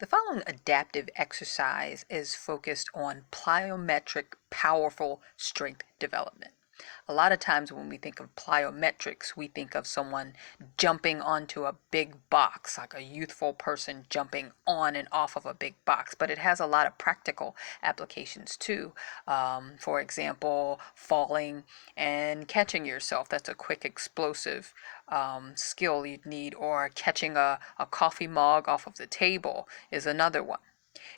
The following adaptive exercise is focused on plyometric powerful strength development. A lot of times when we think of plyometrics, we think of someone jumping onto a big box, like a youthful person jumping on and off of a big box, but it has a lot of practical applications too. For example, falling and catching yourself. That's a quick, explosive skill you'd need, or catching a coffee mug off of the table is another one.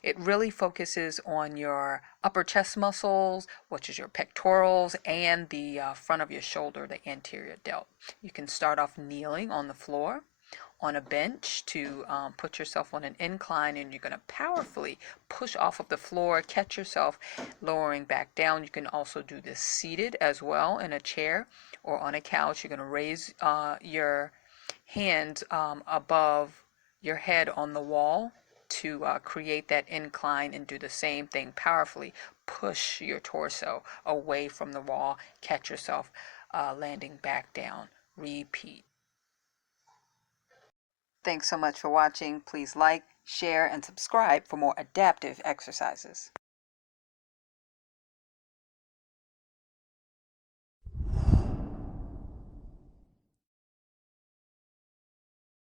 It really focuses on your upper chest muscles, which is your pectorals, and the front of your shoulder, the anterior delt. You can start off kneeling on the floor, on a bench to put yourself on an incline, and you're going to powerfully push off of the floor, catch yourself lowering back down. You can also do this seated as well in a chair or on a couch. You're going to raise your hands above your head on the wall to create that incline, and do the same thing powerfully. Push your torso away from the wall, catch yourself landing back down. Repeat. Thanks so much for watching. Please like, share, and subscribe for more adaptive exercises.